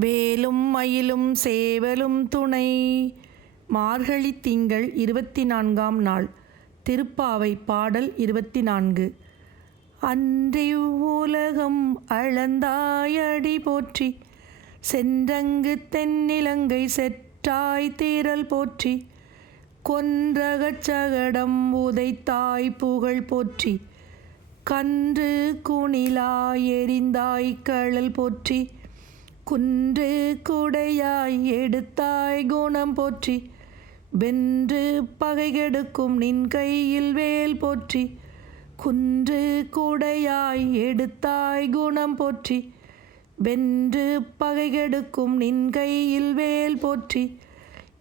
வேலும் மயிலும் சேவலும் துணை. மார்கழி திங்கள் இருபத்தி நான்காம் நாள். திருப்பாவை பாடல் இருபத்தி நான்கு அன்றி உலகம் அளந்தாயடி போற்றி. சென்றங்கு தென்னிலங்கை செற்றாய் தீரல் போற்றி. கொன்றகச் சகடம் உதைத்தாய் புகழ் போற்றி. கன்று குணிலாய் எரிந்தாய் கழல் போற்றி. குன்று குடையாய் எடுத்தாய் குணம் போற்றி. வென்று பகைகெடுக்கும் நின் கையில் வேல் போற்றி. குன்று குடையாய் எடுத்தாய் குணம் போற்றி. வென்று பகைகெடுக்கும் நின் கையில் வேல் போற்றி.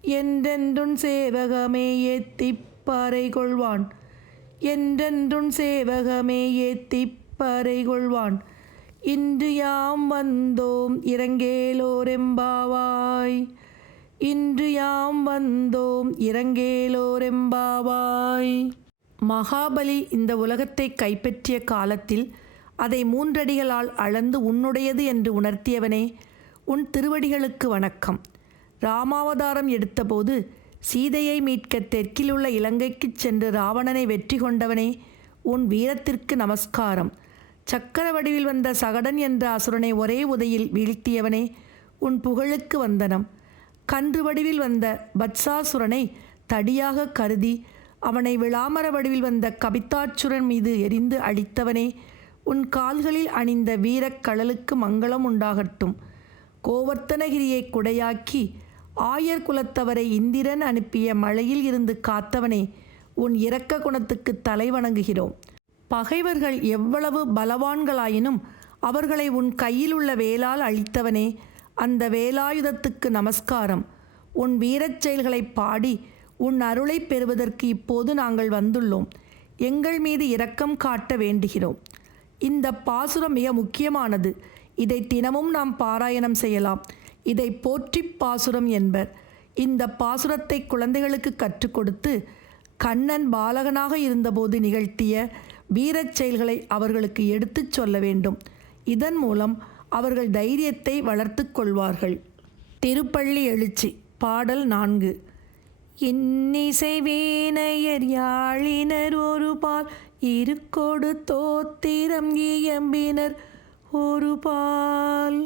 என்றென்றும் சேவகமே ஏத்திப்பறை கொள்வான். என்றென்றும் சேவகமே ஏத்திப்பறை கொள்வான். இன்று யாம் வந்தோம் இறங்கேலோரெம்பாவாய். இன்று யாம் வந்தோம் இறங்கேலோரெம்பாவாய். மகாபலி இந்த உலகத்தை கைப்பற்றிய காலத்தில் அதை மூன்றடிகளால் அளந்து உன்னுடையது என்று உணர்த்தியவனே உன் திருவடிகளுக்கு வணக்கம். ராமாவதாரம் எடுத்தபோது சீதையை மீட்க தெற்கிலுள்ள இலங்கைக்குச் சென்று ராவணனை வெற்றி கொண்டவனே உன் வீரத்திற்கு நமஸ்காரம். சக்கர வடிவில் வந்த சகடன் என்ற அசுரனை ஒரே உதையில் வீழ்த்தியவனே உன் புகழுக்கு வந்தனம். கன்று வடிவில் வந்த பத்சாசுரனை தடியாக கருதி அவனை விளாமர வடிவில் வந்த கபித்தாச்சுரன் மீது எரிந்து அழித்தவனே உன் கால்களில் அணிந்த வீரக் கழலுக்கு மங்களம் உண்டாகட்டும். கோவர்த்தனகிரியை குடையாக்கி ஆயர் குலத்தவரை இந்திரன் அனுப்பிய மழையில் இருந்து காத்தவனே உன் இரக்க குணத்துக்கு தலை வணங்குகிறோம் பகைவர்கள் எவ்வளவு பலவான்களாயினும் அவர்களை உன் கையிலுள்ள வேலால் அழித்தவனே அந்த வேலாயுதத்துக்கு நமஸ்காரம். உன் வீரச் செயல்களை பாடி உன் அருளை பெறுவதற்கு இப்போது நாங்கள் வந்துள்ளோம். எங்கள் மீது இரக்கம் காட்ட வேண்டுகிறோம். இந்த பாசுரம் மிக முக்கியமானது. இதை தினமும் நாம் பாராயணம் செய்யலாம். இதை போற்றி பாசுரம் என்பர். இந்த பாசுரத்தை குழந்தைகளுக்கு கற்றுக் கொடுத்து கண்ணன் பாலகனாக இருந்தபோது நிகழ்த்திய வீரச் செயல்களை அவர்களுக்கு எடுத்துச் சொல்ல வேண்டும். இதன் மூலம் அவர்கள் தைரியத்தை வளர்த்து கொள்வார்கள். திருப்பள்ளி எழுச்சி பாடல் நான்கு. இன்னிசை வீணையர் யாழினர் ஒரு பால் இருக்கொடு தோத்திரம் இயம்பினர் ஒரு பால்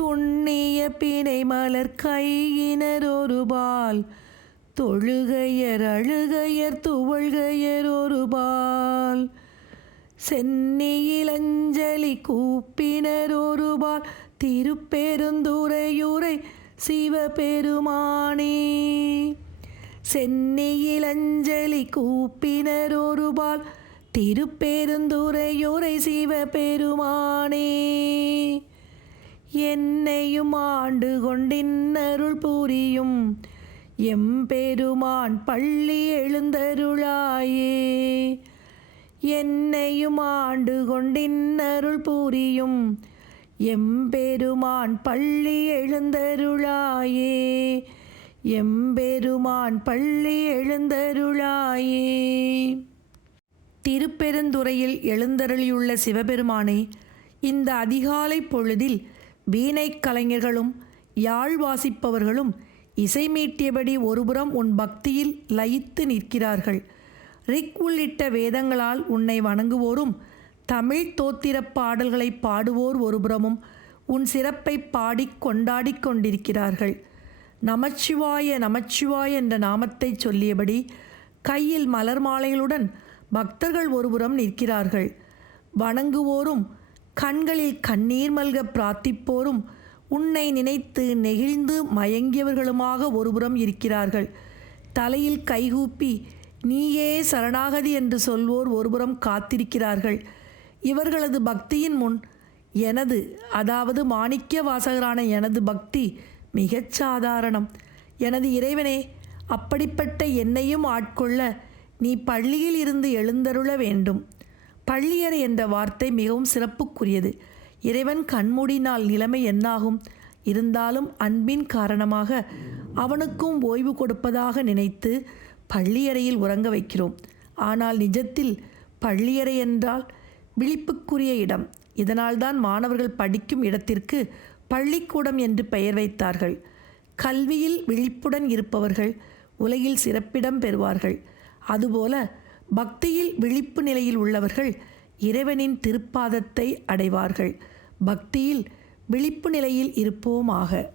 துண்ணிய பிணை மலர் கையினர் ஒரு பால் தொழுகையர் அழுகையர் துவழ்கையர் ஒரு பால் சென்னியிலஞ்சலி கூப்பினர் ஒரு பால் திருப்பெருந்துரையுரை சிவபெருமானே சென்னியிலஞ்சலி கூப்பினர் ஒரு பால் திருப்பெருந்துரையுரை சிவபெருமானே. என்னையும் ஆண்டு கொண்டின் அருள் புரியும். எம்பெருமான் பள்ளி எழுந்தருளாயே. என்னையும் ஆண்டு கொண்டின்னருள் புரியும் எம்பெருமான் பள்ளி எழுந்தருளாயே. எம்பெருமான் பள்ளி எழுந்தருளாயே. திருப்பெருந்துறையில் எழுந்தருளியுள்ள சிவபெருமானே இந்த அதிகாலை பொழுதில் வீணைக் கலைஞர்களும் யாழ் வாசிப்பவர்களும் இசை மீட்டியபடி ஒருபுறம் உன் பக்தியில் லயித்து நிற்கிறார்கள். ரிக் உள்ளிட்ட வேதங்களால் உன்னை வணங்குவோரும் தமிழ் தோத்திரப் பாடல்களை பாடுவோர் ஒருபுறமும் உன் சிறப்பை பாடிக் கொண்டாடி கொண்டிருக்கிறார்கள். நமச்சிவாய நமச்சிவாய என்ற நாமத்தை சொல்லியபடி கையில் மலர் மாலைகளுடன் பக்தர்கள் ஒருபுறம் நிற்கிறார்கள். வணங்குவோரும் கண்களில் கண்ணீர் மல்க பிரார்த்திப்போரும் உன்னை நினைத்து நெகிழ்ந்து மயங்கியவர்களுமாக ஒருபுறம் இருக்கிறார்கள். தலையில் கைகூப்பி நீயே சரணாகதி என்று சொல்வோர் ஒருபுறம் காத்திருக்கிறார்கள். இவர்களது பக்தியின் முன் எனது அதாவது மாணிக்க வாசகரான எனது பக்தி மிகச் சாதாரணம். எனது இறைவனே அப்படிப்பட்ட என்னையும் ஆட்கொள்ள நீ பள்ளியில் இருந்து எழுந்தருள வேண்டும். பள்ளியறை என்ற வார்த்தை மிகவும் சிறப்புக்குரியது. இறைவன் கண்மூடினால் நிலைமை என்னாகும்? இருந்தாலும் அன்பின் காரணமாக அவனுக்கும் ஓய்வு கொடுப்பதாக நினைத்து பள்ளியறையில் உறங்க வைக்கிறோம். ஆனால் நிஜத்தில் பள்ளியறை என்றால் விழிப்புக்குரிய இடம். இதனால்தான் மாணவர்கள் படிக்கும் இடத்திற்கு பள்ளிக்கூடம் என்று பெயர் வைத்தார்கள். கல்வியில் விழிப்புடன் இருப்பவர்கள் உலகில் சிறப்பிடம் பெறுவார்கள். அதுபோல பக்தியில் விழிப்பு நிலையில் உள்ளவர்கள் இறைவனின் திருப்பாதத்தை அடைவார்கள். பக்தியில் விழிப்பு நிலையில் இருப்போமாக.